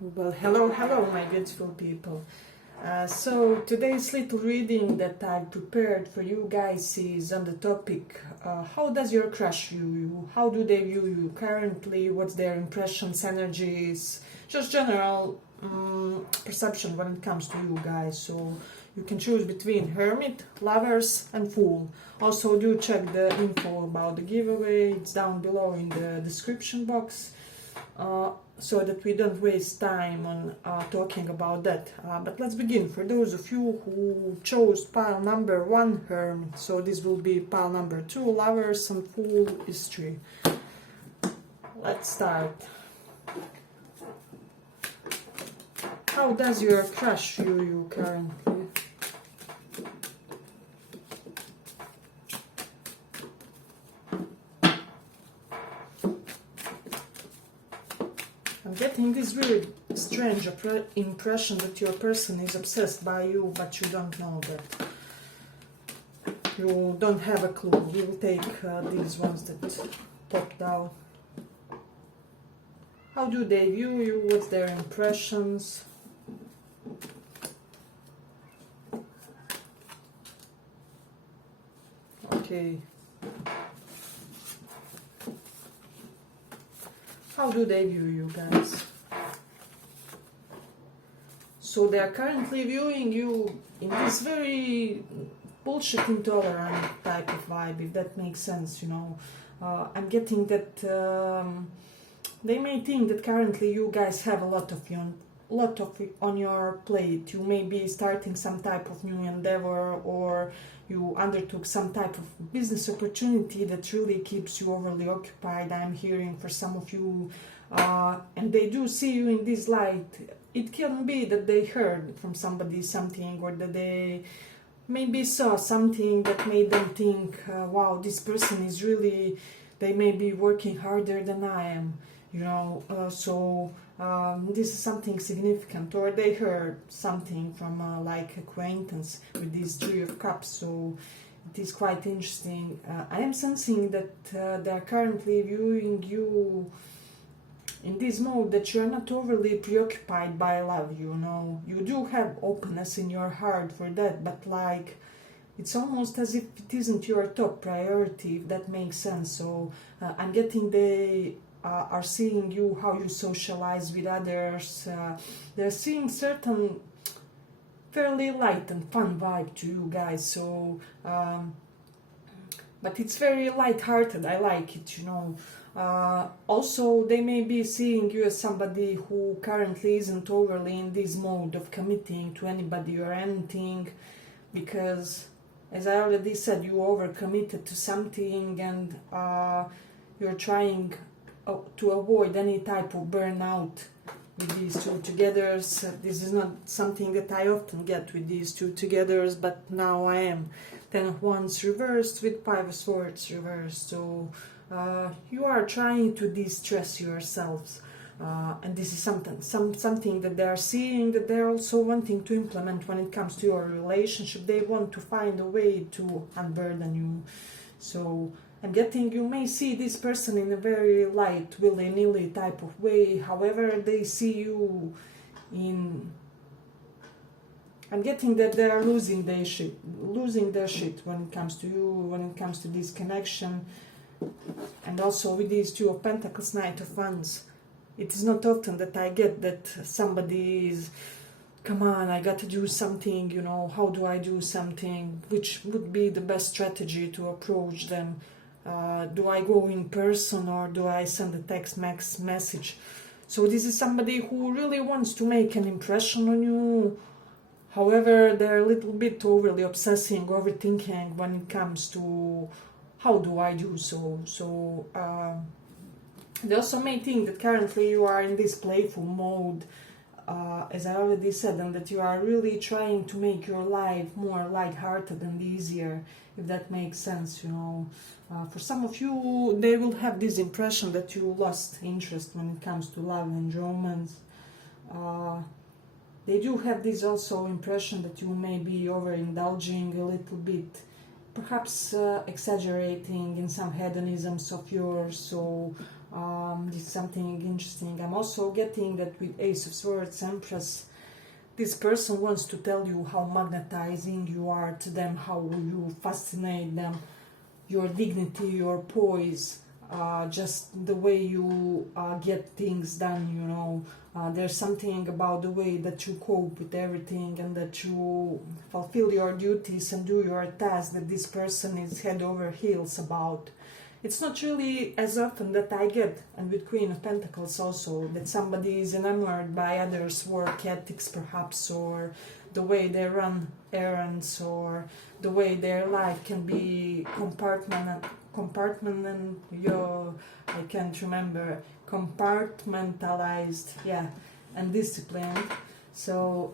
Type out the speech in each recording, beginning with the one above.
Well, hello, my beautiful people. So today's little reading that I prepared for you guys is on the topic: how does your crush view you? How do they view you currently? What's their impressions, energies, just general perception when it comes to you guys? So you can choose between hermit, lovers, and fool. Also, do check the info about the giveaway. It's down below in the description box. So that we don't waste time on talking about that. But let's begin. For those of you who chose pile number 1, Hermit, so this will be pile number 2, Lovers, and Fool is 3. Let's start. How does your crush view you currently? I'm getting this really strange impression that your person is obsessed by you, but you don't know that. You don't have a clue. We'll take these ones that popped out. How do they view you? What's their impressions? Okay. How do they view you guys? So they are currently viewing you in this very bullshit intolerant type of vibe, if that makes sense, you know. I'm getting that they may think that currently you guys have a lot of on your plate. You may be starting some type of new endeavor, or you undertook some type of business opportunity that really keeps you overly occupied. I'm hearing for some of you, and they do see you in this light. It can be that they heard from somebody something, or that they maybe saw something that made them think, wow, this person is really, they may be working harder than I am, you know. This is something significant, or they heard something from like acquaintance with these 3 of cups. So it is quite interesting. I am sensing that they are currently viewing you in this mode that you are not overly preoccupied by love, you know. You do have openness in your heart for that, but like it's almost as if it isn't your top priority, if that makes sense. So I'm getting they are seeing you, how you socialize with others. They're seeing certain fairly light and fun vibe to you guys. So but it's very light-hearted. I like it, you know. Also, they may be seeing you as somebody who currently isn't overly in this mode of committing to anybody or anything, because, as I already said, you overcommitted to something, and you're trying to avoid any type of burnout with these 2 togethers. This is not something that I often get with these 2 togethers, but now I am. 10 of Wands reversed with 5 of Swords reversed. So you are trying to de-stress yourselves, and this is something that they are seeing, that they're also wanting to implement when it comes to your relationship. They want to find a way to unburden you. So I'm getting you may see this person in a very light, willy-nilly type of way. However, they see you in... I'm getting that they are losing their shit when it comes to you, when it comes to this connection. And also with these 2 of Pentacles, Knight of Wands, it is not often that I get that somebody is, come on, I got to do something, you know, how do I do something, which would be the best strategy to approach them. Do I go in person, or do I send a text message? So this is somebody who really wants to make an impression on you. However, they're a little bit overly obsessing, overthinking when it comes to how do I do so. So they also may think that currently you are in this playful mode, as I already said, and that you are really trying to make your life more lighthearted and easier, if that makes sense, you know. For some of you, they will have this impression that you lost interest when it comes to love and romance. They do have this also impression that you may be overindulging a little bit, perhaps exaggerating in some hedonisms of yours. So This is something interesting. I'm also getting that with Ace of Swords, Empress, this person wants to tell you how magnetizing you are to them, how you fascinate them, your dignity, your poise, just the way you get things done, you know. There's something about the way that you cope with everything and that you fulfill your duties and do your tasks that this person is head over heels about. It's not really as often that I get, and with Queen of Pentacles also, that somebody is enamored by others' work ethics perhaps, or the way they run errands, or the way their life can be I can't remember, compartmentalized, yeah, and disciplined. So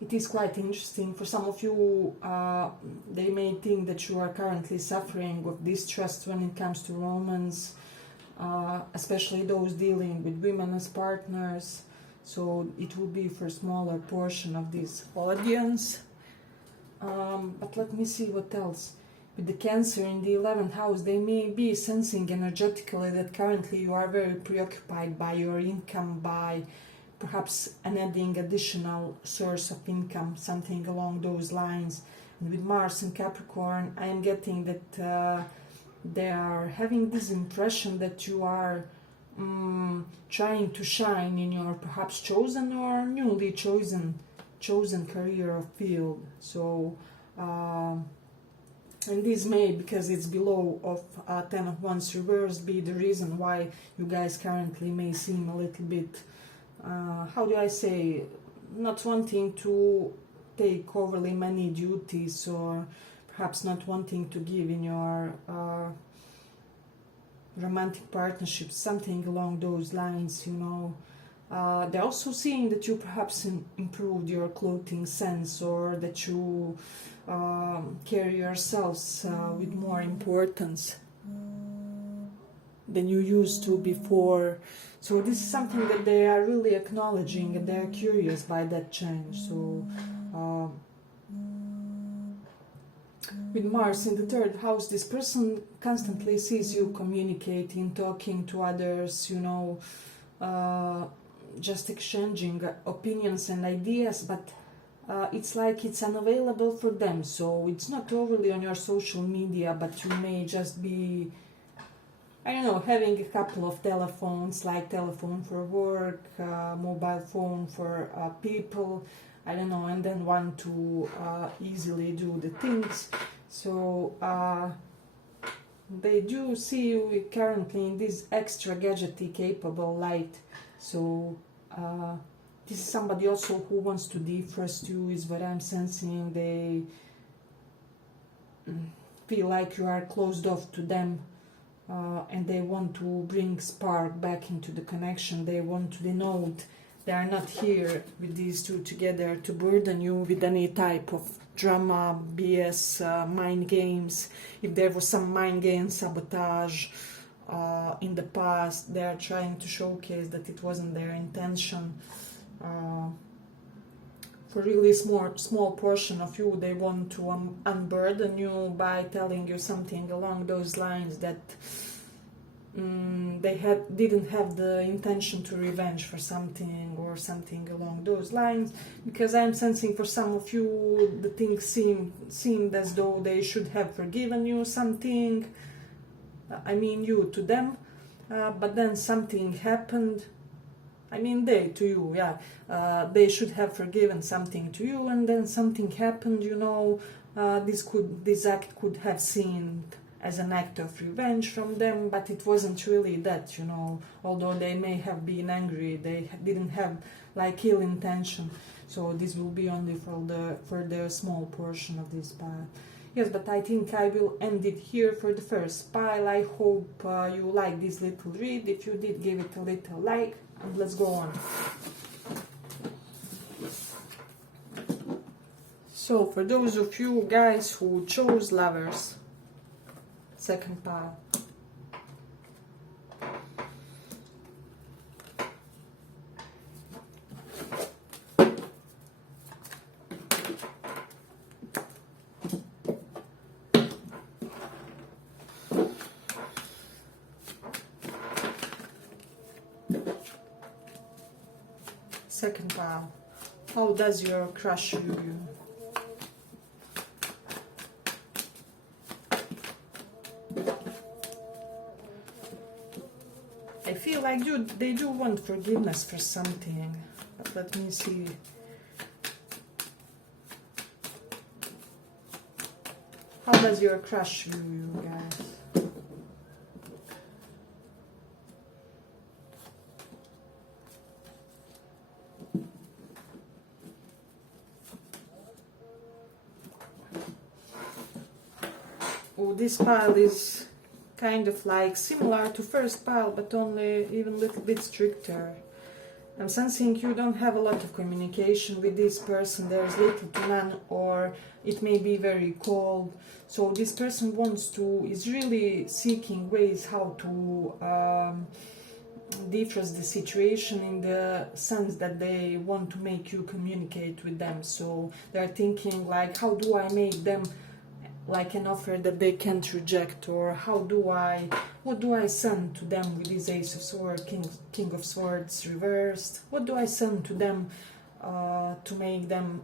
it is quite interesting. For some of you, they may think that you are currently suffering with distrust when it comes to romance, especially those dealing with women as partners. So it will be for a smaller portion of this audience. But let me see what else. With the Cancer in the 11th house, they may be sensing energetically that currently you are very preoccupied by your income, by perhaps an adding additional source of income, something along those lines. And with Mars and Capricorn, I am getting that they are having this impression that you are trying to shine in your perhaps chosen or newly chosen career or field. So and this may, because it's below of 10 of Wands reversed, be the reason why you guys currently may seem a little bit how do I say, not wanting to take overly many duties, or perhaps not wanting to give in your romantic partnerships, something along those lines, you know. They're also seeing that you perhaps improved your clothing sense, or that you carry yourselves with more importance than you used to before. So this is something that they are really acknowledging, and they are curious by that change. So with Mars in the 3rd house, this person constantly sees you communicating, talking to others, you know, just exchanging opinions and ideas, but it's like it's unavailable for them. So it's not overly on your social media, but you may just be, I don't know, having a couple of telephones, like telephone for work, mobile phone for people, I don't know, and then want to easily do the things. So they do see you currently in this extra gadgety capable light. So this is somebody also who wants to defrost you, is what I'm sensing. They feel like you are closed off to them, and they want to bring spark back into the connection. They want to denote they are not here with these two together to burden you with any type of drama, BS, mind games. If there was some mind game sabotage in the past, they are trying to showcase that it wasn't their intention. For really small portion of you, they want to unburden you by telling you something along those lines that they didn't have the intention to revenge for something, or something along those lines. Because I'm sensing for some of you, the things seemed as though they should have forgiven you something. I mean, you to them, but then something happened. I mean, they to you, yeah. They should have forgiven something to you, and then something happened. You know, this act could have seemed as an act of revenge from them, but it wasn't really that, you know. Although they may have been angry, they didn't have like ill intention. So this will be only for the small portion of this part. Yes, but I think I will end it here for the first pile. I hope you like this little read. If you did, give it a little like, and let's go on. So for those of you guys who chose Lovers, second pile. Second pile. How does your crush view you? I feel like they do want forgiveness for something. But let me see. How does your crush view you, guys? Oh, this pile is kind of like similar to first pile, but only even a little bit stricter. I'm sensing you don't have a lot of communication with this person. There's little to none, or it may be very cold. So this person is really seeking ways how to defrost the situation, in the sense that they want to make you communicate with them. So they're thinking like, how do I make them like an offer that they can't reject, or what do I send to them with this Ace of Swords, King of Swords reversed? What do I send to them to make them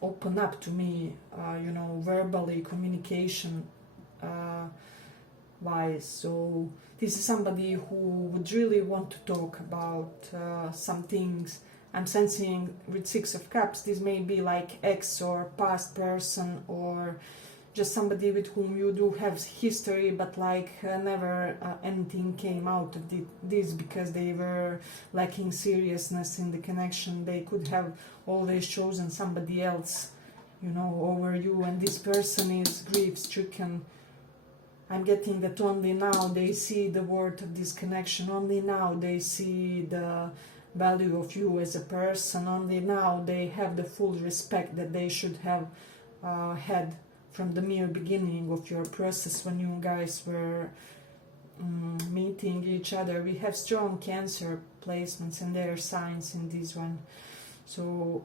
open up to me, verbally, communication wise? So this is somebody who would really want to talk about some things. I'm sensing with Six of Cups, this may be like ex or past person, or just somebody with whom you do have history, but like never anything came out of this because they were lacking seriousness in the connection. They could have always chosen somebody else, over you, and this person is grief-stricken. I'm getting that only now they see the worth of this connection, only now they see the value of you as a person, only now they have the full respect that they should have had from the mere beginning of your process when you guys were meeting each other. We have strong Cancer placements and their signs in this one. So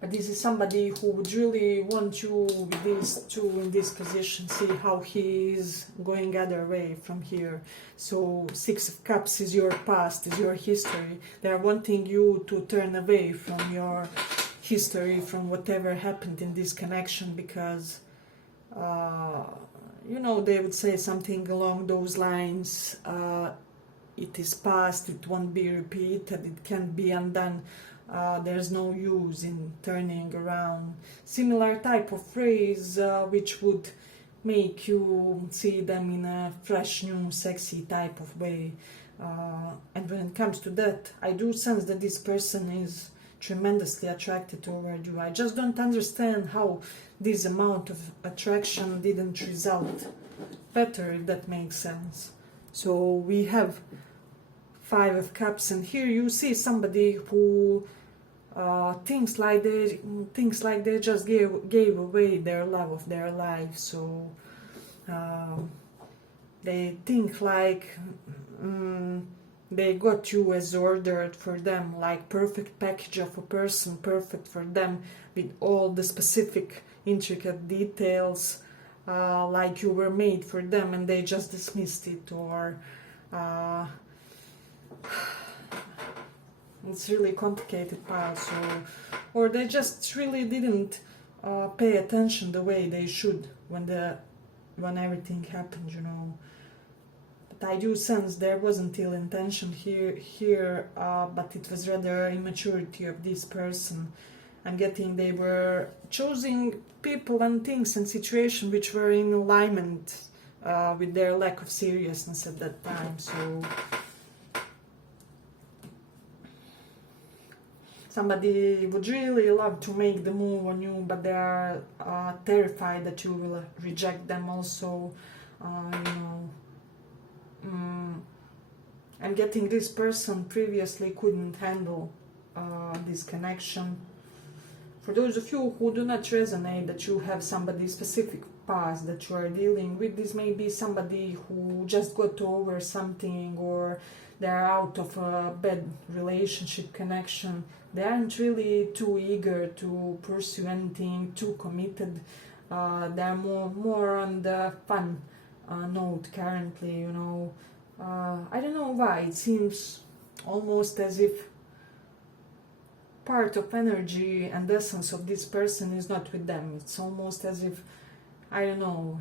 but this is somebody who would really want you with these two in this position. See how he is going other way from here. So Six of Cups is your past, is your history. They are wanting you to turn away from your history, from whatever happened in this connection, because they would say something along those lines. It is past, it won't be repeated, it can't be undone. There's no use in turning around. Similar type of phrase which would make you see them in a fresh, new, sexy type of way. And when it comes to that, I do sense that this person is tremendously attracted toward you. I just don't understand how this amount of attraction didn't result better, if that makes sense. So we have Five of Cups, and here you see somebody who thinks like they just gave away their love of their life. So they think like they got you as ordered for them, like perfect package of a person, perfect for them, with all the specific intricate details, like you were made for them, and they just dismissed it, or it's really complicated pile. So, or they just really didn't pay attention the way they should when everything happened, But I do sense there wasn't ill intention here, but it was rather immaturity of this person. I'm getting they were choosing people and things and situations which were in alignment with their lack of seriousness at that time. So somebody would really love to make the move on you, but they are terrified that you will reject them also. I'm getting this person previously couldn't handle this connection. For those of you who do not resonate that you have somebody specific past that you are dealing with, this may be somebody who just got over something, or they're out of a bad relationship connection. They aren't really too eager to pursue anything, too committed. They're more on the fun note currently, I don't know why. It seems almost as if part of energy and essence of this person is not with them. It's almost as if, I don't know,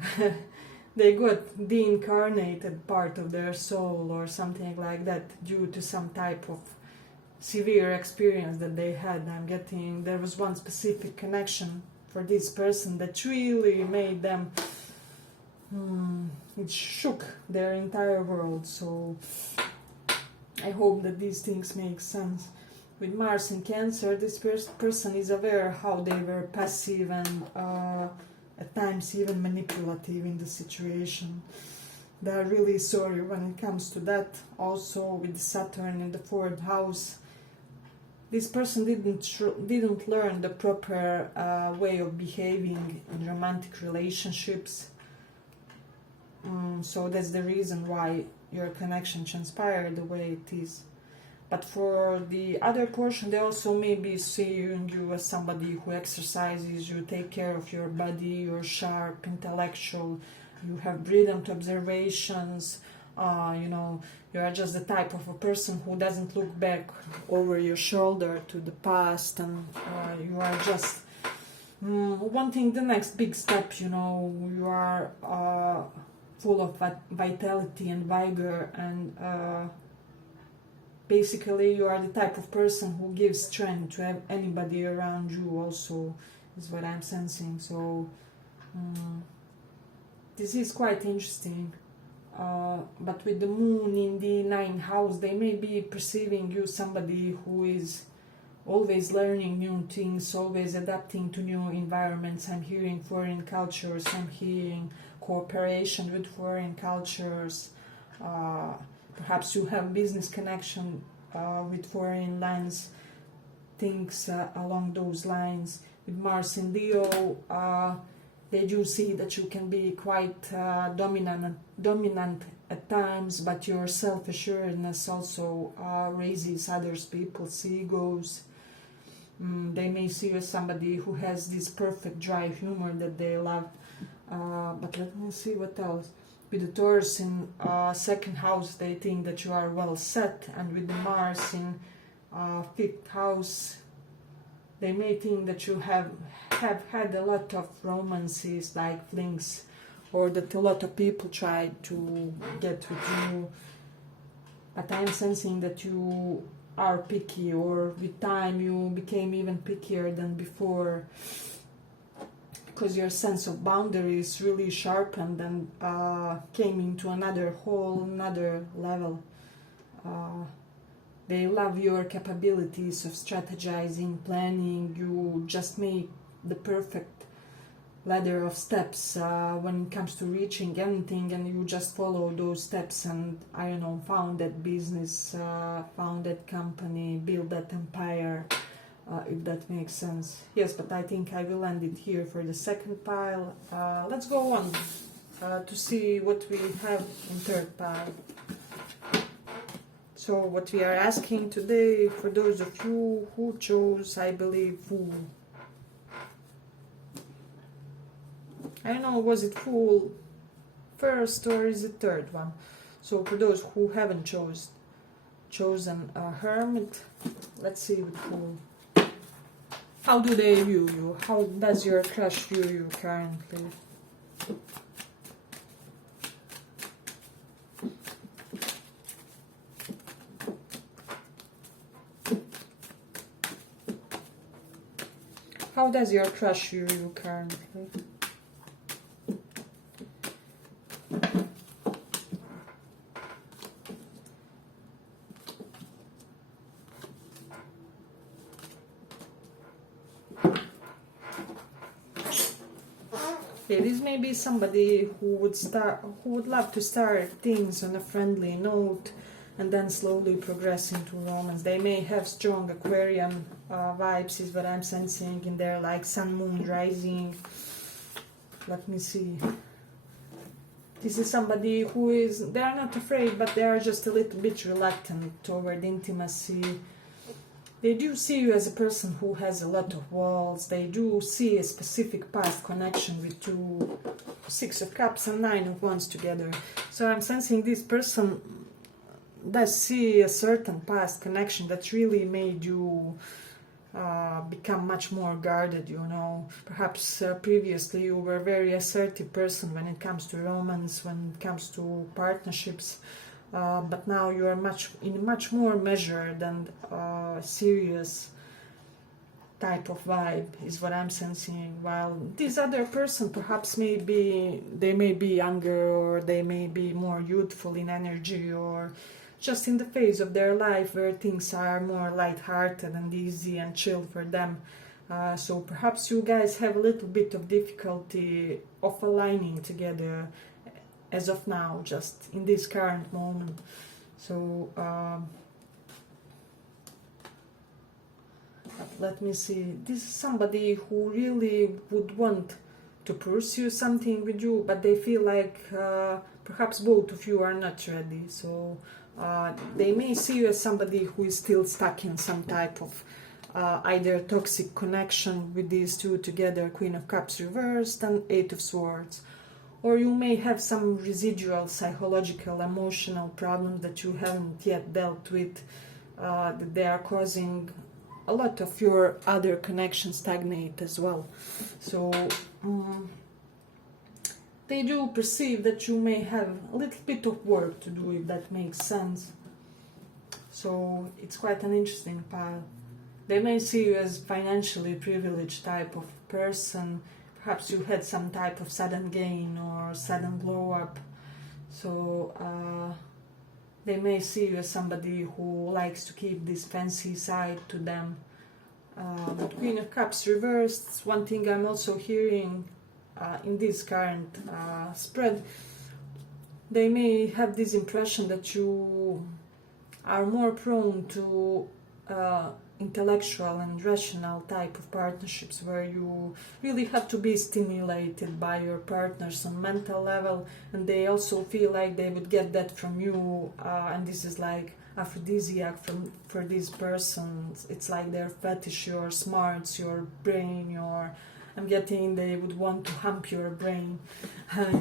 they got deincarnated part of their soul or something like that due to some type of severe experience that they had. I'm getting there was one specific connection for this person that really made them, it shook their entire world. So I hope that these things make sense. With Mars in Cancer, this person is aware how they were passive and at times even manipulative in the situation. They are really sorry when it comes to that. Also with Saturn in the 4th house, this person didn't learn the proper way of behaving in romantic relationships. So that's the reason why your connection transpired the way it is. But for the other portion, they also maybe seeing you as somebody who exercises, you take care of your body, you're sharp, intellectual, you have brilliant observations, you are just the type of a person who doesn't look back over your shoulder to the past, and you are just wanting the next big step, you are full of vitality and vigor, and basically you are the type of person who gives strength to have anybody around you also, is what I'm sensing. So this is quite interesting. But with the moon in the 9th house, they may be perceiving you somebody who is always learning new things, always adapting to new environments. I'm hearing foreign cultures, I'm hearing cooperation with foreign cultures. Perhaps you have business connection with foreign lands, things along those lines. With Mars in Leo, they do see that you can be quite dominant at times, but your self-assuredness also raises others people's egos. They may see you as somebody who has this perfect dry humor that they love. But let me see what else. With the Taurus in 2nd house, they think that you are well set, and with the Mars in 5th house, they may think that you have had a lot of romances, like flings, or that a lot of people tried to get with you. But I'm sensing that you are picky, or with time you became even pickier than before, because your sense of boundaries really sharpened and came into another level. They love your capabilities of strategizing, planning. You just make the perfect ladder of steps when it comes to reaching anything, and you just follow those steps and, found that business, found that company, build that empire. If that makes sense. Yes, but I think I will end it here for the 2nd pile. Let's go on to see what we have in 3rd pile. So what we are asking today, for those of you who chose, I believe, Fool. I don't know, was it Fool first or is it 3rd one? So for those who haven't chosen Hermit, let's see with Fool. How do they view you? How does your crush view you currently? How does your crush view you currently? This may be somebody who would love to start things on a friendly note and then slowly progress into romance. They may have strong Aquarian vibes, is what I'm sensing in there, like sun, moon, rising. Let me see. This is somebody who they are not afraid, but they are just a little bit reluctant toward intimacy. They do see you as a person who has a lot of walls. They do see a specific past connection with 6 of Cups and 9 of Wands together. So I'm sensing this person does see a certain past connection that really made you become much more guarded, you know. Perhaps previously you were a very assertive person when it comes to romance, when it comes to partnerships, but now you are much more measured and serious type of vibe is what I'm sensing. While this other person perhaps they may be younger, or they may be more youthful in energy, or just in the phase of their life where things are more light-hearted and easy and chill for them. So perhaps you guys have a little bit of difficulty of aligning together as of now, just in this current moment. So let me see. This is somebody who really would want to pursue something with you, but they feel like perhaps both of you are not ready. So they may see you as somebody who is still stuck in some type of either toxic connection with these two together, Queen of Cups reversed and Eight of Swords. Or you may have some residual psychological, emotional problems that you haven't yet dealt with, that they are causing a lot of your other connections stagnate as well. So they do perceive that you may have a little bit of work to do, if that makes sense. So it's quite an interesting pile. They may see you as financially privileged type of person. Perhaps you had some type of sudden gain or sudden glow up. So they may see you as somebody who likes to keep this fancy side to them. But Queen of Cups reversed, one thing I'm also hearing in this current spread, they may have this impression that you are more prone to intellectual and rational type of partnerships, where you really have to be stimulated by your partners on mental level, and they also feel like they would get that from you, and this is like aphrodisiac for these persons. It's like their fetish, your smarts, your brain, I'm getting they would want to hump your brain,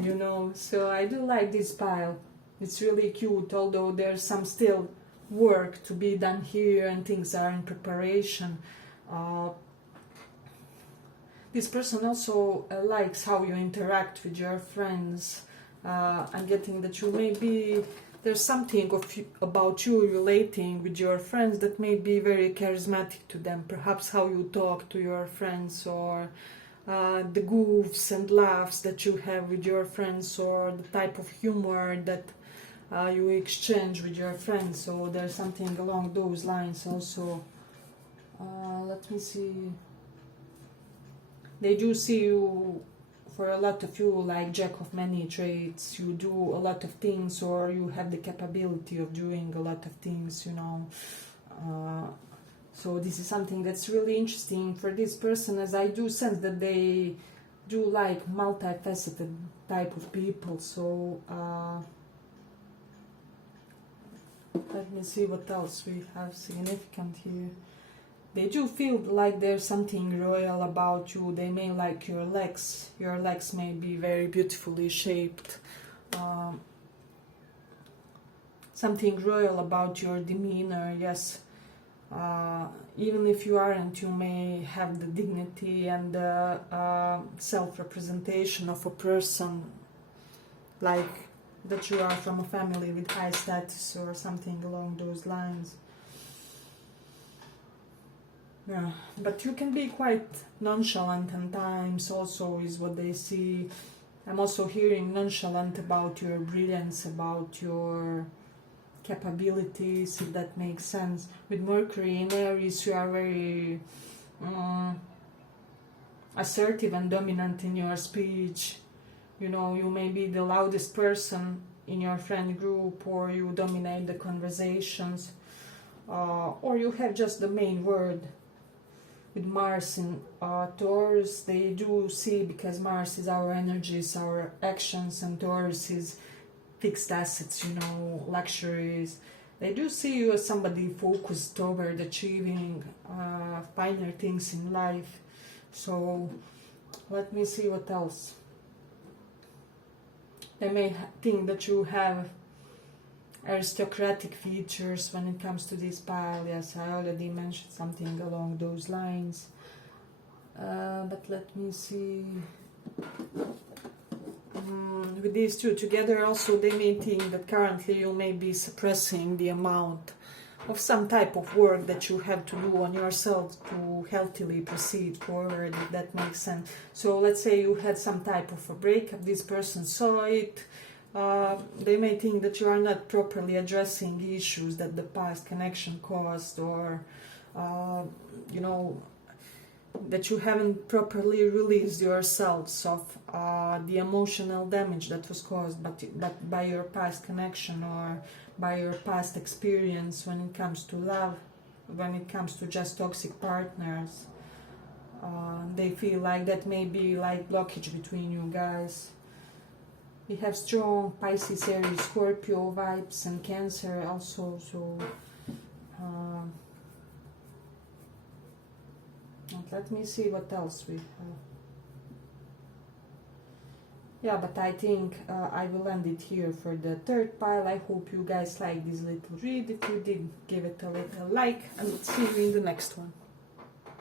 you know. So I do like this pile. It's really cute, although there's some still work to be done here and things are in preparation. This person also likes how you interact with your friends. I'm getting that you may be, there's something about you relating with your friends that may be very charismatic to them. Perhaps how you talk to your friends, or the goofs and laughs that you have with your friends, or the type of humor that you exchange with your friends. So there's something along those lines also. Let me see. They do see you, for a lot of you, like jack of many trades. You do a lot of things, or you have the capability of doing a lot of things, you know. So this is something that's really interesting for this person, as I do sense that they do like multifaceted type of people. So let me see what else we have significant here. They do feel like there's something royal about you. They may like your legs. Your legs may be very beautifully shaped. Something royal about your demeanor, yes. Even if you aren't, you may have the dignity and the self-representation of a person, like that you are from a family with high status or something along those lines. Yeah, but you can be quite nonchalant at times also, is what they see. I'm also hearing nonchalant about your brilliance, about your capabilities, if that makes sense. With Mercury in Aries, you are very assertive and dominant in your speech. You know, you may be the loudest person in your friend group, or you dominate the conversations, or you have just the main word. With Mars in Taurus, they do see, because Mars is our energies, our actions, and Taurus is fixed assets, you know, luxuries. They do see you as somebody focused toward achieving finer things in life. So let me see what else. They may think that you have aristocratic features when it comes to this pile. Yes, I already mentioned something along those lines. But let me see. With these two together, also they may think that currently you may be suppressing the amount of some type of work that you have to do on yourself to healthily proceed forward, if that makes sense. So let's say you had some type of a breakup, this person saw it, they may think that you are not properly addressing the issues that the past connection caused, or you know, that you haven't properly released yourselves of the emotional damage that was caused by your past connection, or by your past experience when it comes to love, when it comes to just toxic partners. They feel like that may be like blockage between you guys. We have strong Pisces, Aries, Scorpio vibes, and Cancer also, so let me see what else we have. Yeah, but I think I will end it here for the third pile. I hope you guys like this little read. If you did, give it a little like, and see you in the next one.